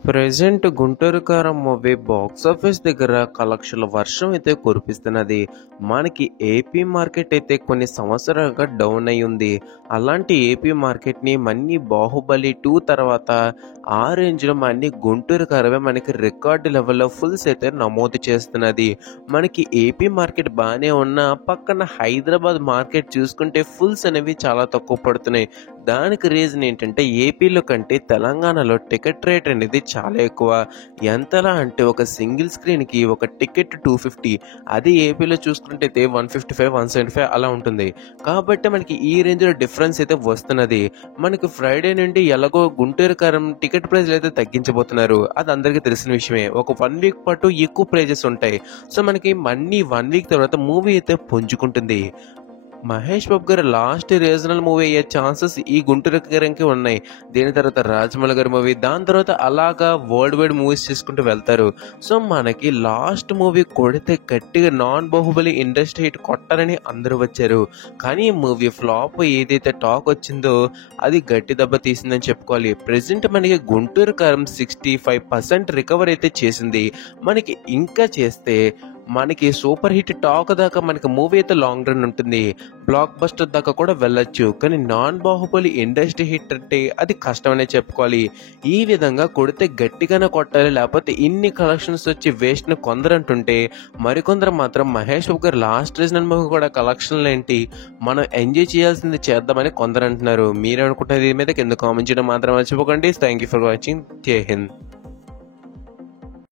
Present 'Guntur కారం' movie box office దగ్గర కలెక్షన్ల వర్షం అయితే కురిపిస్తున్నది. మనకి ఏపీ మార్కెట్ అయితే కొన్ని సంవత్సరాలుగా డౌన్ అయ్యి ఉంది. అలాంటి ఏపీ మార్కెట్‌ని మళ్ళీ 'బాహుబలి 2' తర్వాత ఆ రేంజ్‌లో మళ్ళీ 'గుంటూరు కారమే' మనకి రికార్డ్ లెవెల్‌లో ఫుల్స్ అయితే నమోదు చేస్తున్నది. మనకి ఏపీ మార్కెట్ బానే ఉన్నా పక్కన హైదరాబాద్ మార్కెట్ చూసుకుంటే ఫుల్స్ అనేవి చాలా తక్కువ పడుతున్నాయి. దానికి రీజన్ ఏంటంటే ఏపీలో కంటే తెలంగాణలో టికెట్ రేట్ అనేది చాలా ఎక్కువ. ఎంతలా అంటే ఒక సింగిల్ స్క్రీన్‌కి ఒక టికెట్ 250, అది ఏపీలో చూసుకుంటే 155, 175 అలా ఉంటుంది. కాబట్టి మనకి ఈ రేంజ్‌లో డిఫరెన్స్ అయితే వస్తున్నది. మనకి ఫ్రైడే నుండి ఎలాగో 'గుంటూరు కారం' టికెట్ ప్రైస్‌లు అయితే తగ్గించబోతున్నారు. అది అందరికీ తెలిసిన విషయమే. ఒక 1 వీక్ పాటు ఎక్కువ ప్రైజెస్ ఉంటాయి. సో మనకి మళ్ళీ 1 వీక్ తర్వాత మూవీ అయితే పుంజుకుంటుంది. మహేష్ బాబు గారి లాస్ట్ రీజనల్ మూవీ అయ్యే ఛాన్సెస్ ఈ 'గుంటూరు కారం'కి ఉన్నాయి. దీని తర్వాత రాజమౌళి గారి మూవీ, దాని తర్వాత అలాగా వరల్డ్ వైడ్ మూవీస్ చేసుకుంటూ వెళ్తారు. సో మనకి లాస్ట్ మూవీ కొడితే గట్టిగా 'నాన్ బాహుబలి' ఇండస్ట్రీ హిట్ కొట్టాలని అందరూ వచ్చారు. కానీ ఈ మూవీ ఫ్లాప్ ఏదైతే టాక్ వచ్చిందో అది గట్టి దెబ్బ తీసిందని చెప్పుకోవాలి. ప్రెజెంట్ మనకి 'గుంటూరు కారం' 65% రికవర్ అయితే చేసింది. మనకి ఇంకా చేస్తే మనకి సూపర్ హిట్ టాక్ దాకా మనకి మూవీ అయితే లాంగ్ రన్ ఉంటుంది. బ్లాక్ బస్టర్ దాకా కూడా వెళ్ళొచ్చు. కానీ 'నాన్ బాహుబలి' ఇండస్ట్రీ హిట్ అంటే అది కష్టమనే చెప్పుకోవాలి. ఈ విధంగా కొడితే గట్టిగానే కొట్టాలి, లేకపోతే ఇన్ని కలెక్షన్స్ వచ్చి వేస్ట్‌ని కొందరు అంటుంటే, మరికొందరు మాత్రం మహేష్ బాబు గారి లాస్ట్ రీజనల్ మూవీ కూడా కలెక్షన్లు ఏంటి, మనం ఎంజాయ్ చేయాల్సింది చేద్దామని కొందరు అంటున్నారు. మీరేమనుకుంటున్నారు దీని మీద కింద కామెంట్ చేయడం మాత్రం మర్చిపోకండి. Thank you for watching. జై హింద్.